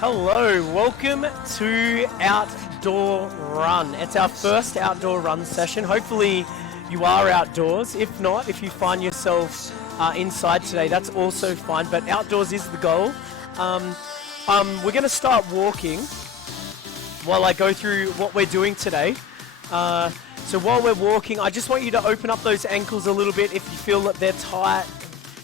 Hello, welcome to Outdoor Run. It's our first outdoor run session. Hopefully you are outdoors. If not, if you find yourself inside today, that's also fine, but outdoors is the goal. We're going to start walking while I go through what we're doing today. So while we're walking, I just want you to open up those ankles a little bit if you feel that they're tight.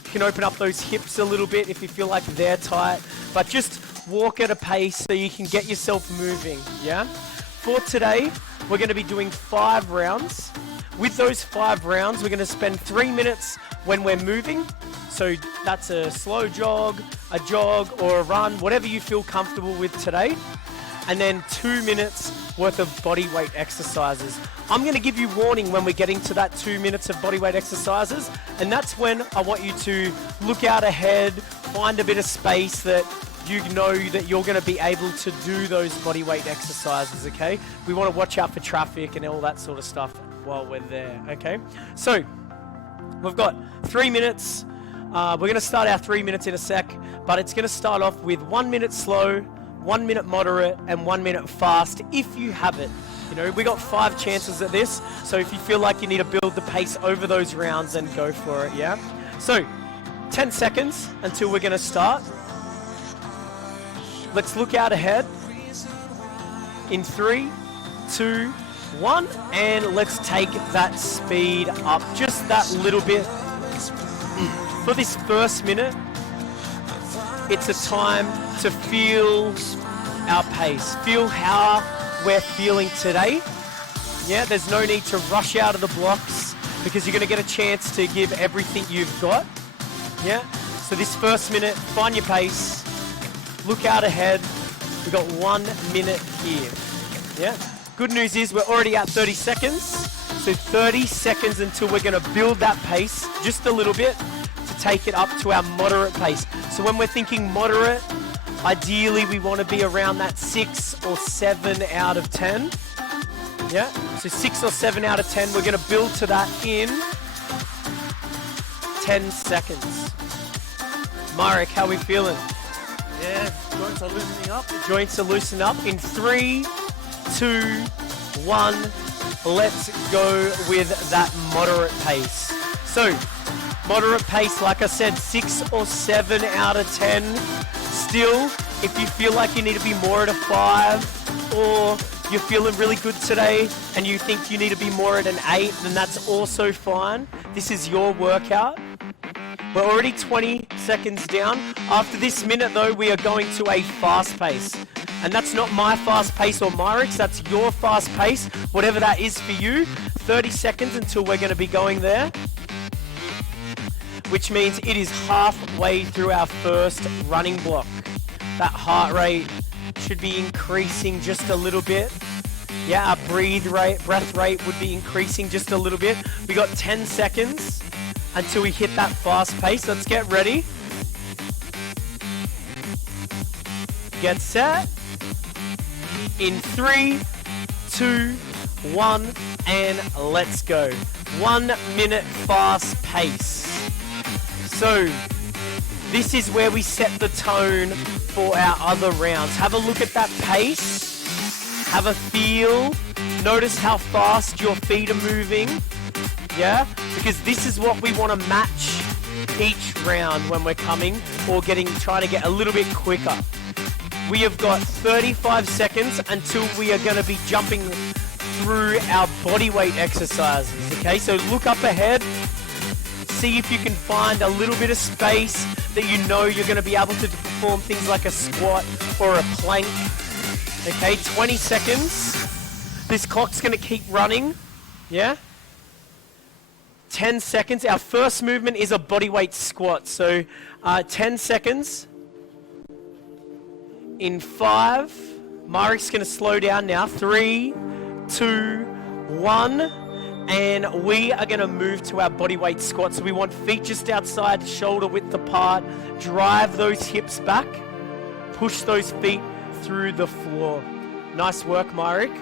You can open up those hips a little bit if you feel like they're tight, but just walk at a pace so you can get yourself moving, yeah? For today, we're going to be doing 5 rounds. With those 5 rounds, we're going to spend 3 minutes when we're moving. So that's a slow jog, a jog, or a run, whatever you feel comfortable with today. And then 2 minutes worth of body weight exercises. I'm going to give you warning when we're getting to that 2 minutes of body weight exercises, and that's when I want you to look out ahead, find a bit of space that you know that you're going to be able to do those body weight exercises, okay? We want to watch out for traffic and all that sort of stuff while we're there, okay? So, we've got 3 minutes. We're going to start our 3 minutes in a sec, but it's going to start off with 1 minute slow, 1 minute moderate, and 1 minute fast if you have it. You know, we got 5 chances at this, so if you feel like you need to build the pace over those rounds, then go for it, yeah? So, 10 seconds until we're going to start. Let's look out ahead. In 3, 2, 1, and let's take that speed up just that little bit. For this first minute, it's a time to feel our pace, feel how we're feeling today. Yeah, there's no need to rush out of the blocks because you're going to get a chance to give everything you've got. Yeah, so this first minute, find your pace, look out ahead. We've got 1 minute here. Yeah, good news is we're already at 30 seconds. So 30 seconds until we're going to build that pace just a little bit to take it up to our moderate pace. So when we're thinking moderate, ideally we want to be around that 6 or 7 out of 10. Yeah, so 6 or 7 out of 10. We're going to build to that in 10 seconds. Marek, how are we feeling? Yeah, joints are loosening up. The joints are loosening up. In 3, 2, 1, let's go with that moderate pace. So, moderate pace, like I said, 6 or 7 out of 10. Still, if you feel like you need to be more at a 5, or you're feeling really good today and you think you need to be more at an 8, then that's also fine. This is your workout. We're already 20 seconds down. After this minute though, we are going to a fast pace. And that's not my fast pace or Myrick's, that's your fast pace, whatever that is for you. 30 seconds until we're going to be going there. Which means it is halfway through our first running block. That heart rate should be increasing just a little bit. Yeah, our breath rate would be increasing just a little bit. We got 10 seconds until we hit that fast pace. Let's get ready. Get set. In 3, 2, 1, and let's go. 1 minute fast pace. So, this is where we set the tone for our other rounds. Have a look at that pace. Have a feel. Notice how fast your feet are moving. Yeah? Because this is what we want to match each round when we're coming or trying to get a little bit quicker. We have got 35 seconds until we are going to be jumping through our body weight exercises. Okay, so look up ahead. See if you can find a little bit of space that you know you're going to be able to perform things like a squat or a plank. Okay, 20 seconds. This clock's going to keep running. Yeah? 10 seconds. Our first movement is a bodyweight squat. So 10 seconds. In 5. Marek's going to slow down now. 3, 2, 1. And we are going to move to our bodyweight squat. So we want feet just outside, shoulder width apart. Drive those hips back. Push those feet through the floor. Nice work, Marek.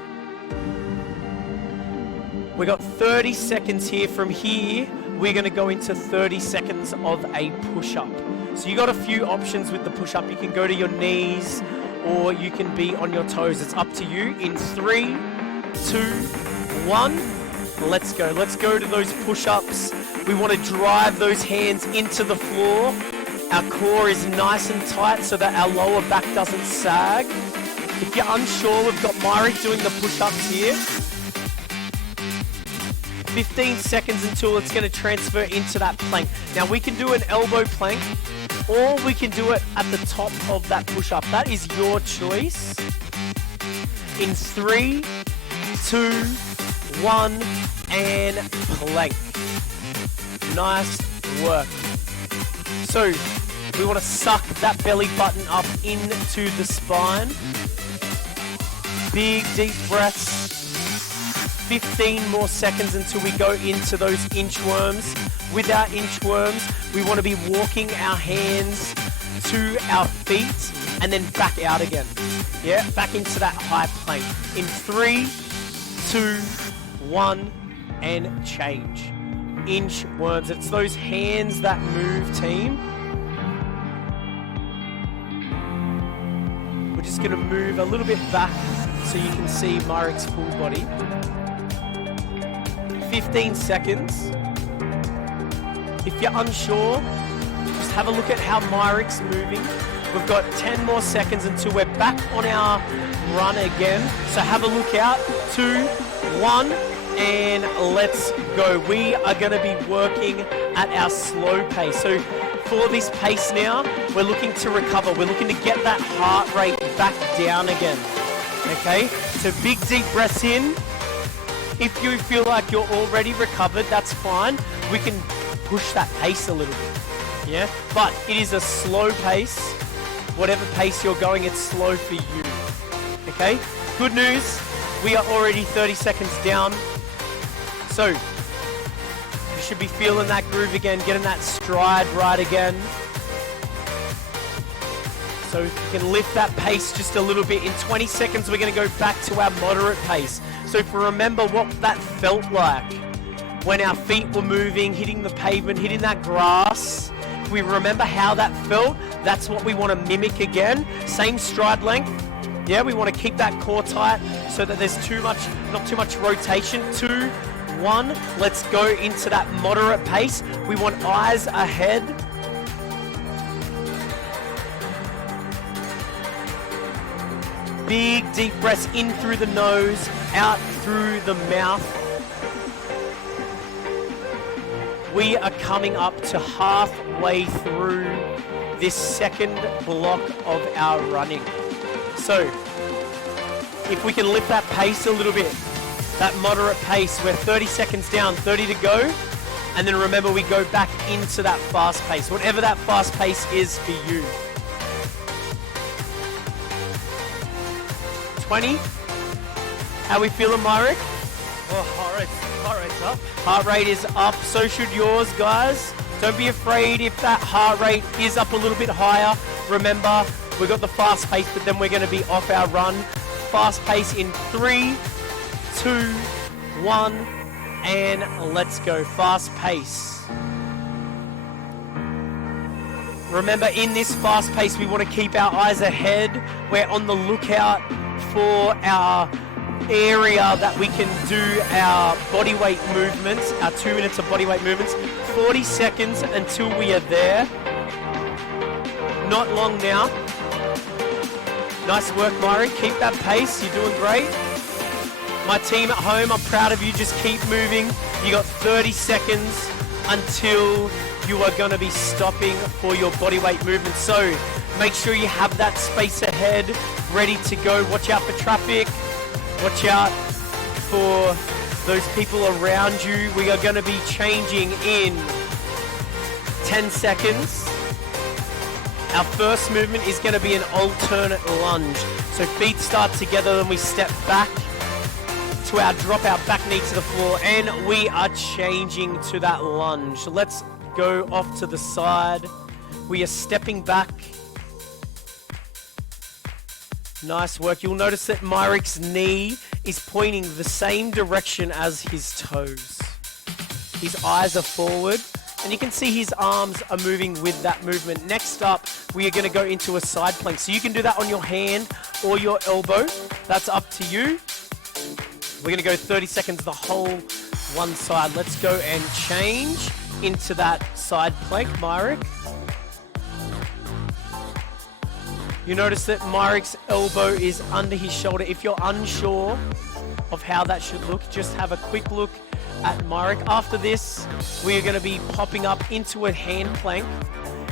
We got 30 seconds here. From here, we're going to go into 30 seconds of a push-up. So you got a few options with the push-up. You can go to your knees, or you can be on your toes. It's up to you. In 3, 2, 1, let's go. Let's go to those push-ups. We want to drive those hands into the floor. Our core is nice and tight so that our lower back doesn't sag. If you're unsure, we've got Myrick doing the push-ups here. 15 seconds until it's going to transfer into that plank. Now we can do an elbow plank, or we can do it at the top of that push-up. That is your choice. In 3, 2, 1, and plank. Nice work. So we want to suck that belly button up into the spine. Big deep breaths. 15 more seconds until we go into those inchworms. With our inchworms, we want to be walking our hands to our feet and then back out again. Yeah, back into that high plank. In 3, 2, 1, and change. Inchworms. It's those hands that move, team. We're just going to move a little bit back so you can see Myrick's full body. 15 seconds. If you're unsure, just have a look at how Myrick's moving. We've got 10 more seconds until we're back on our run again. So have a look out. 2, 1, and let's go. We are going to be working at our slow pace. So for this pace now, we're looking to recover. We're looking to get that heart rate back down again. Okay, so big deep breaths in. If you feel like you're already recovered, that's fine. We can push that pace a little bit, yeah? But it is a slow pace. Whatever pace you're going, it's slow for you, okay? Good news, we are already 30 seconds down. So, you should be feeling that groove again, getting that stride right again. So if you can lift that pace just a little bit. In 20 seconds, we're going to go back to our moderate pace. So if we remember what that felt like when our feet were moving, hitting the pavement, hitting that grass, if we remember how that felt, that's what we want to mimic again. Same stride length. Yeah, we want to keep that core tight so that there's not too much rotation. 2, 1, let's go into that moderate pace. We want eyes ahead. Big deep breaths in through the nose, out through the mouth. We are coming up to halfway through this second block of our running. So, if we can lift that pace a little bit, that moderate pace, we're 30 seconds down, 30 to go, and then remember we go back into that fast pace, whatever that fast pace is for you. 20. How we feeling, Myrick? Oh, heart rate's up. Heart rate is up, so should yours, guys. Don't be afraid if that heart rate is up a little bit higher. Remember, we've got the fast pace, but then we're going to be off our run. Fast pace in 3, 2, 1, and let's go. Fast pace. Remember, in this fast pace, we want to keep our eyes ahead. We're on the lookout for our area that we can do our body weight movements, our 2 minutes of body weight movements. 40 seconds until we are there. Not long now. Nice work, Myrick. Keep that pace. You're doing great. My team at home, I'm proud of you. Just keep moving. You got 30 seconds until you are going to be stopping for your body weight movement. So make sure you have that space ahead ready to go. Watch out for traffic. Watch out for those people around you. We are going to be changing in 10 seconds. Our first movement is going to be an alternate lunge. So feet start together, then we step back to our drop our back knee to the floor, and we are changing to that lunge. Let's go off to the side. We are stepping back. Nice work. You'll notice that Myrick's knee is pointing the same direction as his toes. His eyes are forward, and you can see his arms are moving with that movement. Next up, we are going to go into a side plank. So you can do that on your hand or your elbow. That's up to you. We're going to go 30 seconds the whole one side. Let's go and change into that side plank, Myrick. You notice that Myric's elbow is under his shoulder. If you're unsure of how that should look, just have a quick look at Myrick. After this, we are going to be popping up into a hand plank,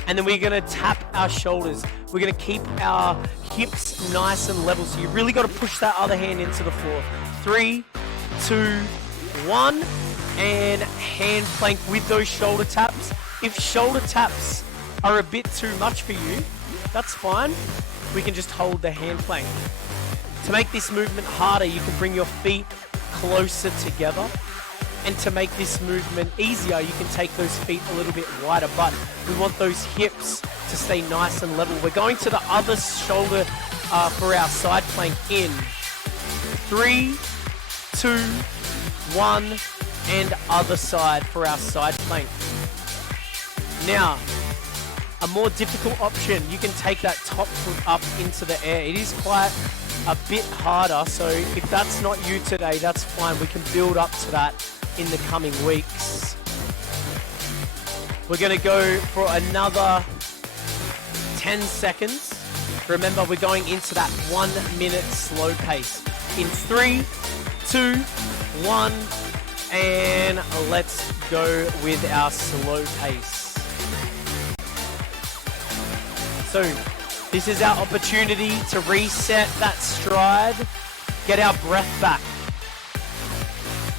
and then we're going to tap our shoulders. We're going to keep our hips nice and level. So you really got to push that other hand into the floor. 3, 2, 1, and hand plank with those shoulder taps. If shoulder taps are a bit too much for you, that's fine. We can just hold the hand plank. To make this movement harder, you can bring your feet closer together. And to make this movement easier, you can take those feet a little bit wider, but we want those hips to stay nice and level. We're going to the other shoulder for our side plank in 3, 2, 1, and other side for our side plank. Now, a more difficult option, you can take that top foot up into the air. It is quite a bit harder, so if that's not you today, that's fine. We can build up to that in the coming weeks. We're going to go for another 10 seconds. Remember, we're going into that 1 minute slow pace. In 3, 2, 1, and let's go with our slow pace. So this is our opportunity to reset that stride, get our breath back.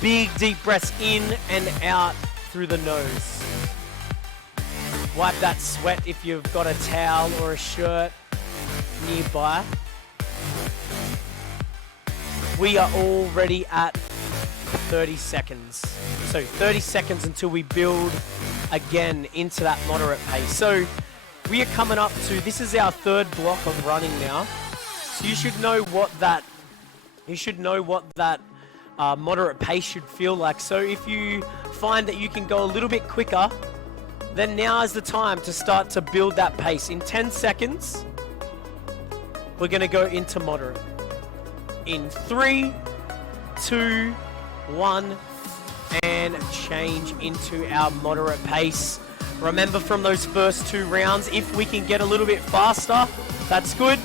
Big deep breaths in and out through the nose. Wipe that sweat if you've got a towel or a shirt nearby. We are already at 30 seconds. So 30 seconds until we build again into that moderate pace. So we are coming up to, this is our third block of running now. So you should know what that, moderate pace should feel like. So if you find that you can go a little bit quicker, then now is the time to start to build that pace. In 10 seconds, we're going to go into moderate. In 3, 2, 1, and change into our moderate pace. Remember from those first 2 rounds, if we can get a little bit faster, that's good.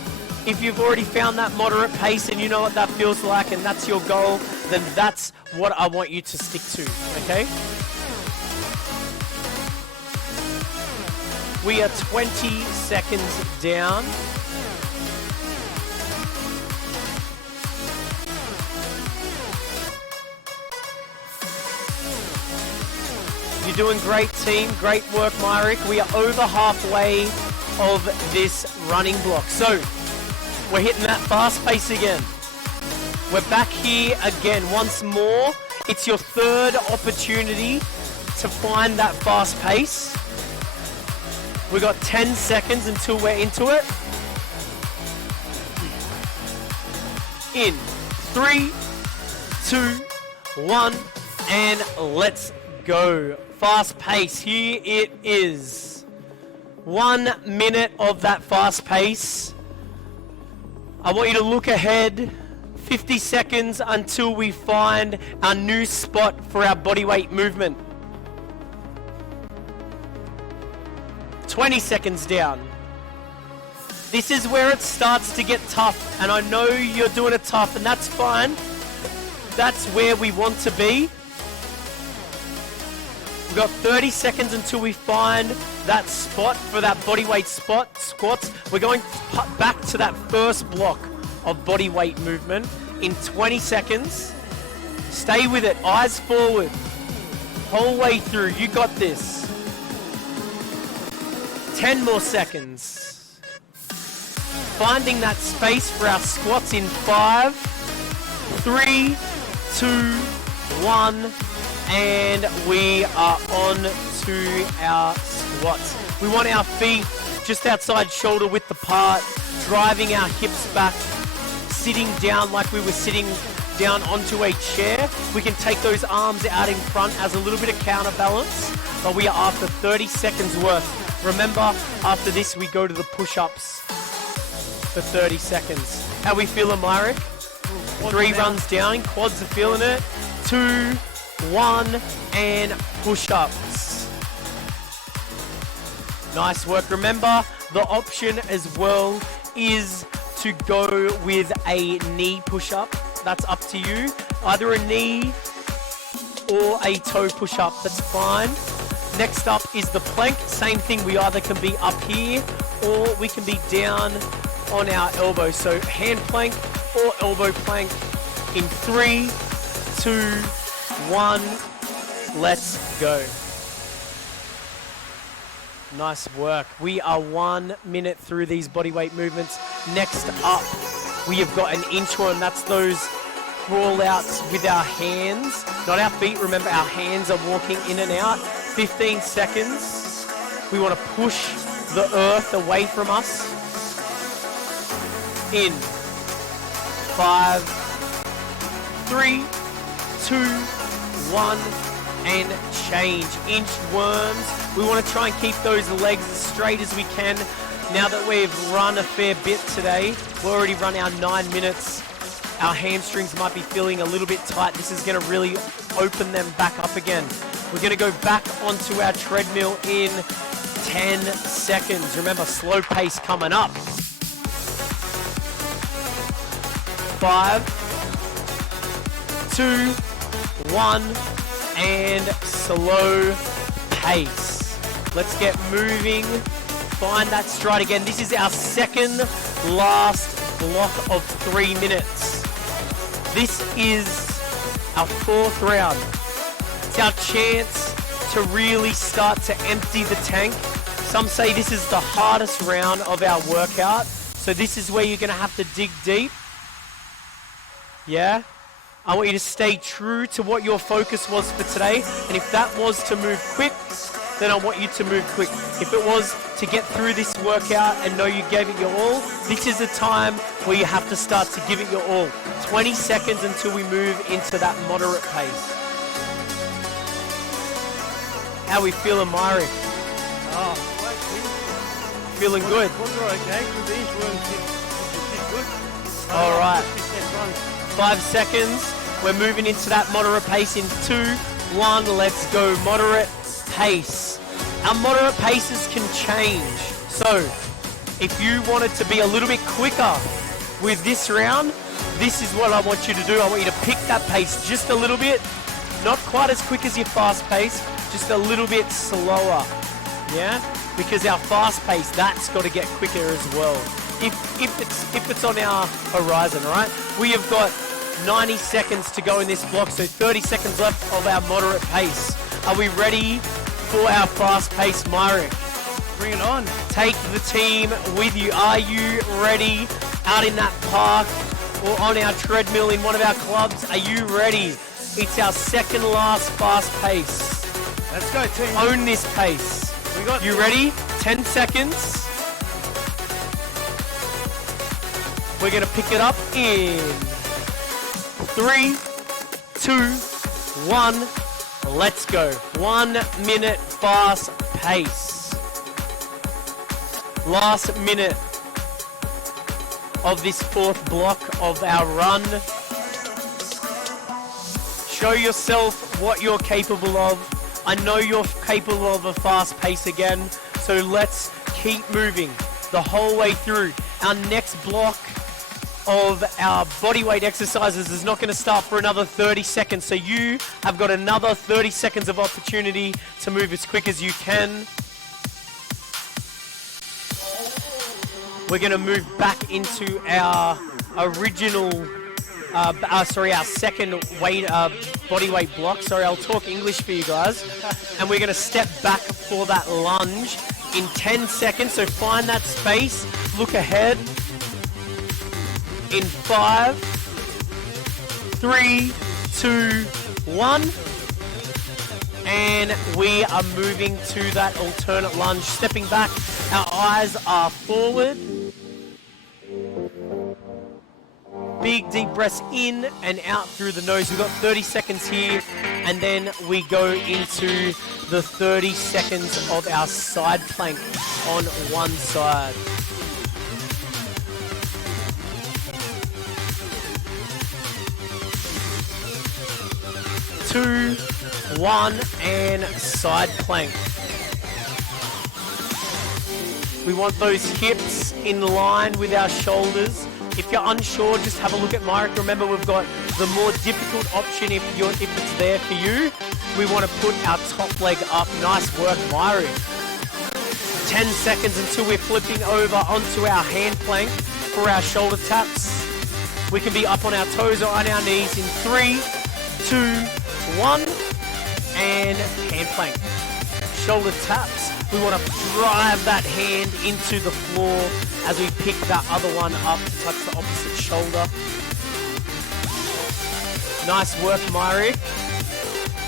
If you've already found that moderate pace and you know what that feels like and that's your goal, then that's what I want you to stick to, okay? We are 20 seconds down. You're doing great, team. Great work, Myrick. We are over halfway of this running block. So, we're hitting that fast pace again. We're back here again once more. It's your third opportunity to find that fast pace. We've got 10 seconds until we're into it. In 3, 2, 1, and let's go. Fast pace, here it is. 1 minute of that fast pace. I want you to look ahead. 50 seconds until we find our new spot for our bodyweight movement. 20 seconds down. This is where it starts to get tough, and I know you're doing it tough, and that's fine. That's where we want to be. We've got 30 seconds until we find that spot for that bodyweight squats. We're going back to that first block of bodyweight movement in 20 seconds. Stay with it, eyes forward, whole way through. You got this. 10 more seconds. Finding that space for our squats in 5, 3, 2, 1, and we are on to our squats. We want our feet just outside shoulder width apart, driving our hips back, sitting down like we were sitting down onto a chair. We can take those arms out in front as a little bit of counterbalance, but we are after 30 seconds worth Remember, after this, we go to the push-ups for 30 seconds. How we feeling, Myrick? 3 runs down, quads are feeling it. 2, 1, and push-ups. Nice work. Remember, the option as well is to go with a knee push-up. That's up to you. Either a knee or a toe push-up, that's fine. Next up is the plank. Same thing, we either can be up here or we can be down on our elbow. So hand plank or elbow plank in 3, 2, 1. Let's go. Nice work. We are 1 minute through these bodyweight movements. Next up, we have got an inchworm. That's those crawl outs with our hands, not our feet. Remember, our hands are walking in and out. 15 seconds. We want to push the earth away from us. In 5, 3, 2, 1, and change. Inchworms. We want to try and keep those legs as straight as we can. Now that we've run a fair bit today, we've already run our 9 minutes. Our hamstrings might be feeling a little bit tight. This is going to really open them back up again. We're going to go back onto our treadmill in 10 seconds. Remember, slow pace coming up. 5, 2, 1, and slow pace. Let's get moving. Find that stride again. This is our second last block of 3 minutes. This is our 4th round. It's our chance to really start to empty the tank. Some say this is the hardest round of our workout. So this is where you're going to have to dig deep. Yeah? I want you to stay true to what your focus was for today. And if that was to move quick, then I want you to move quick. If it was to get through this workout and know you gave it your all, this is a time where you have to start to give it your all. 20 seconds until we move into that moderate pace. How we feeling, Myrick? Oh, Feeling good? Okay. All right. 5 seconds. We're moving into that moderate pace in 2, 1. Let's go. Moderate pace. Our moderate paces can change. So if you wanted to be a little bit quicker with this round, this is what I want you to do. I want you to pick that pace just a little bit. Not quite as quick as your fast pace, just a little bit slower. Yeah? Because our fast pace, that's got to get quicker as well. If it's on our horizon, right? We have got 90 seconds to go in this block, so 30 seconds left of our moderate pace. Are we ready for our fast pace, Myrick? Bring it on. Take the team with you. Are you ready out in that park or on our treadmill in one of our clubs? Are you ready? It's our second last fast pace. Let's go, team. Own this pace. We got you ready? 10 seconds. We're going to pick it up in 3, 2, 1. Let's go. 1 minute fast pace. Last minute of this 4th block of our run. Show yourself what you're capable of. I know you're capable of a fast pace again, so let's keep moving the whole way through. Our next block of our bodyweight exercises is not going to start for another 30 seconds, so you have got another 30 seconds of opportunity to move as quick as you can. We're going to move back into our original our second weight bodyweight block. Sorry, I'll talk English for you guys. And we're going to step back for that lunge in 10 seconds. So find that space, look ahead. In 5, 3, 2, 1. And we are moving to that alternate lunge. Stepping back, our eyes are forward. Big deep breaths in and out through the nose. We've got 30 seconds here, and then we go into the 30 seconds of our side plank on one side. 2, 1, and side plank. We want those hips in line with our shoulders. If you're unsure, just have a look at Myrick. Remember, we've got the more difficult option if it's there for you. We want to put our top leg up. Nice work, Myrick. 10 seconds until we're flipping over onto our hand plank for our shoulder taps. We can be up on our toes or on our knees in 3, 2, 1, and hand plank. Shoulder taps. We want to drive that hand into the floor as we pick that other one up to touch the opposite shoulder. Nice work, Myrick.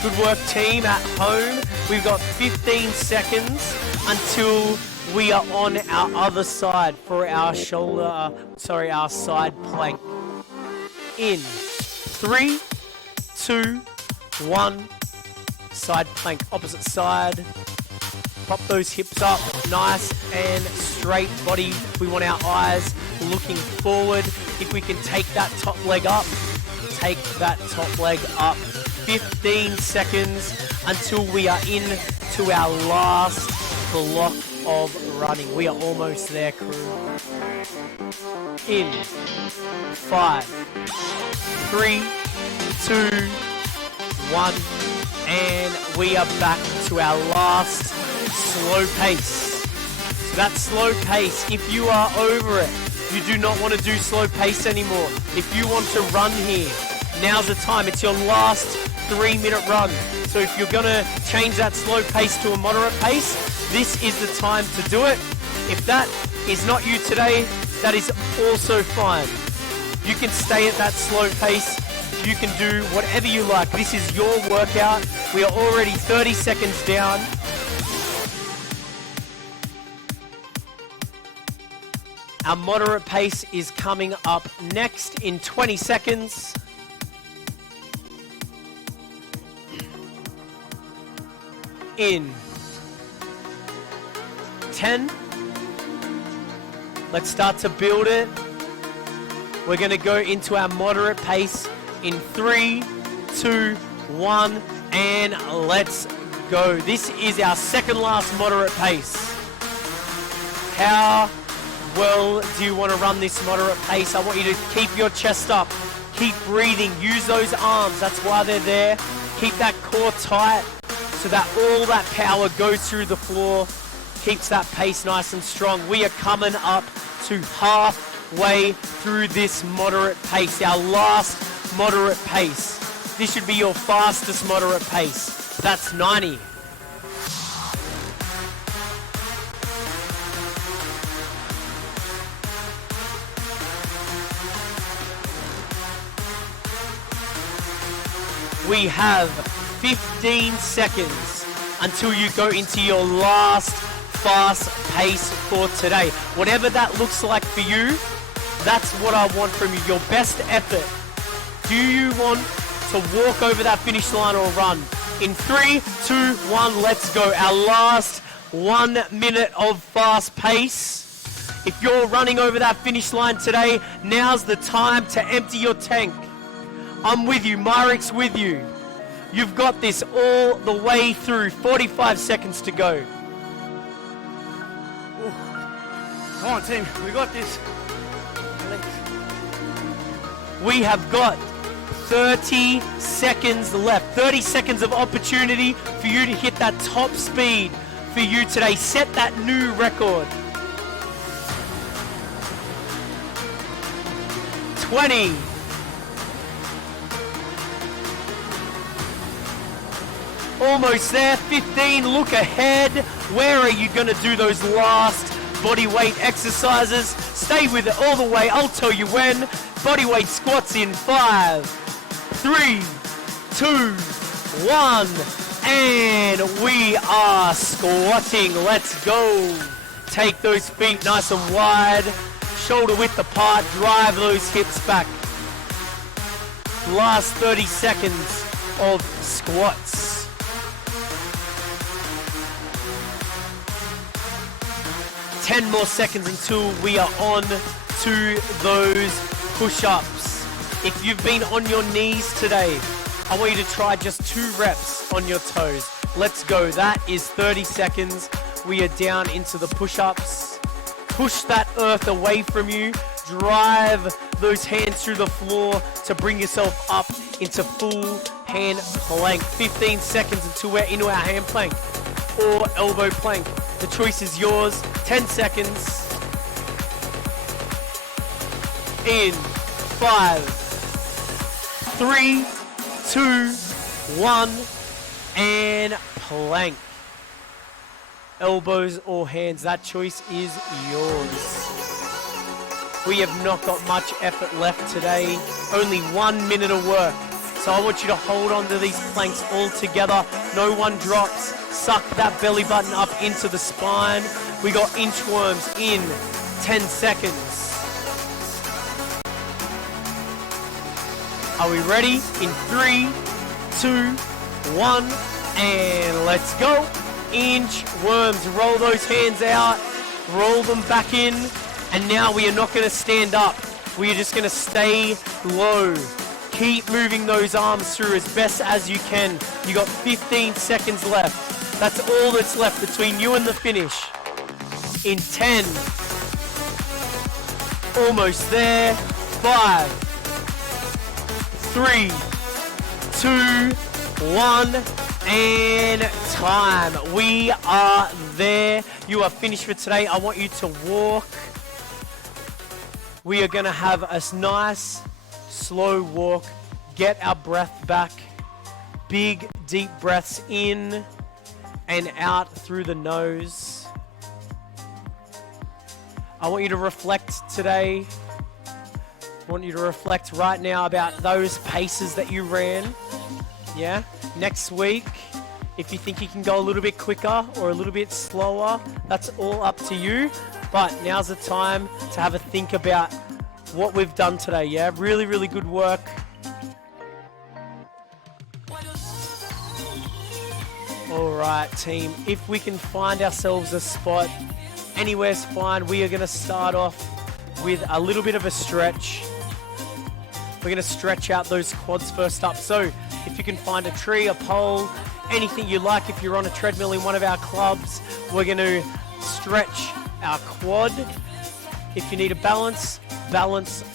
Good work, team at home. We've got 15 seconds until we are on our other side for our our side plank. In 3, 2, 1, side plank, opposite side. Pop those hips up, nice and straight body. We want our eyes looking forward. If we can take that top leg up, take that top leg up. 15 seconds until we are in to our last block of running. We are almost there, crew. In 5, 3, 2, 1, and we are back to our last slow pace. So that slow pace, if you are over it, you do not want to do slow pace anymore. If you want to run here, now's the time. It's your last 3-minute run. So if you're going to change that slow pace to a moderate pace, this is the time to do it. If that is not you today, that is also fine. You can stay at that slow pace. You can do whatever you like. This is your workout. We are already 30 seconds down. Our moderate pace is coming up next in 20 seconds. In 10. Let's start to build it. We're going to go into our moderate pace in 3, 2, 1, and let's go. This is our second last moderate pace. How well do you want to run this moderate pace? I want you to keep your chest up, keep breathing, use those arms, that's why they're there. Keep that core tight so that all that power goes through the floor, keeps that pace nice and strong. We are coming up to halfway through this moderate pace, our last moderate pace. This should be your fastest moderate pace. That's 90. We have 15 seconds until you go into your last fast pace for today. Whatever that looks like for you, that's what I want from you, your best effort. Do you want to walk over that finish line or run? In 3, 2, 1, let's go. Our last 1 minute of fast pace. If you're running over that finish line today, now's the time to empty your tank. I'm with you, Myrick's with you. You've got this all the way through. 45 seconds to go. Ooh. Come on, team, we got this. We have got 30 seconds left. 30 seconds of opportunity for you to hit that top speed for you today. Set that new record. 20. Almost there. 15. Look ahead. Where are you going to do those last body weight exercises? Stay with it all the way. I'll tell you when. Bodyweight squats in 5, 3, 2, 1, and we are squatting. Let's go. Take those feet nice and wide, shoulder width apart, drive those hips back. Last 30 seconds of squats. 10 more seconds until we are on to those push-ups. If you've been on your knees today, I want you to try just 2 reps on your toes. Let's go. That is 30 seconds. We are down into the push-ups. Push that earth away from you. Drive those hands through the floor to bring yourself up into full hand plank. 15 seconds until we're into our hand plank or elbow plank. The choice is yours. 10 seconds. In 5, 3, 2, 1, and plank. Elbows or hands, that choice is yours. We have not got much effort left today. Only 1 minute of work. So I want you to hold on to these planks all together. No one drops. Suck that belly button up into the spine. We got inchworms in 10 seconds. Are we ready? In 3, 2, 1, and let's go. Inchworms. Roll those hands out. Roll them back in. And now we are not going to stand up. We are just going to stay low. Keep moving those arms through as best as you can. You got 15 seconds left. That's all that's left between you and the finish. In 10. Almost there. 5, 3, 2, 1, and time. We are there. You are finished for today. I want you to walk. We are going to have a nice, slow walk. Get our breath back. Big, deep breaths in and out through the nose. I want you to reflect today. I want you to reflect right now about those paces that you ran. Yeah? Next week, if you think you can go a little bit quicker or a little bit slower, that's all up to you. But now's the time to have a think about what we've done today, yeah? Really, really good work. All right, team. If we can find ourselves a spot, anywhere's fine. We are going to start off with a little bit of a stretch. We're going to stretch out those quads first up. So if you can find a tree, a pole, anything you like. If you're on a treadmill in one of our clubs, we're going to stretch our quad. If you need a balance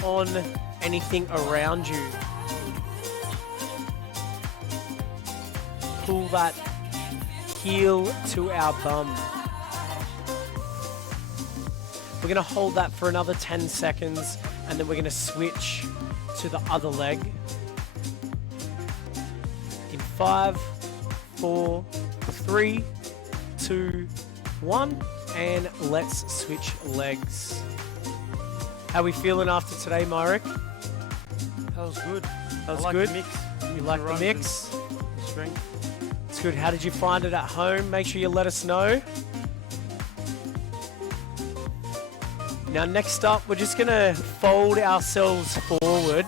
on anything around you. Pull that heel to our bum. We're going to hold that for another 10 seconds and then we're going to switch to the other leg. In 5, 4, 3, 2, 1, and let's switch legs. How are we feeling after today, Myrick? That was good. That was I like good? The mix. You like the mix? The strength. It's good. How did you find it at home? Make sure you let us know. Now next up, we're just gonna fold ourselves forward.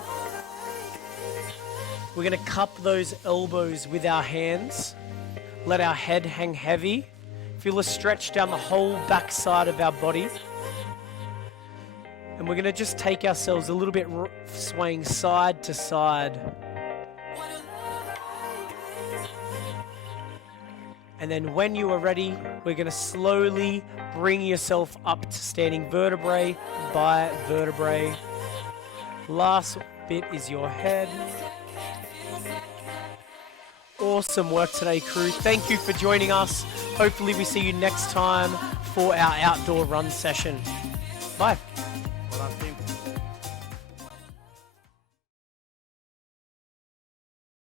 We're gonna cup those elbows with our hands. Let our head hang heavy. Feel a stretch down the whole back side of our body. And we're gonna just take ourselves a little bit swaying side to side. And then when you are ready, we're gonna slowly bring yourself up to standing vertebrae by vertebrae. Last bit is your head. Awesome work today, crew. Thank you for joining us. Hopefully we see you next time for our outdoor run session. Bye.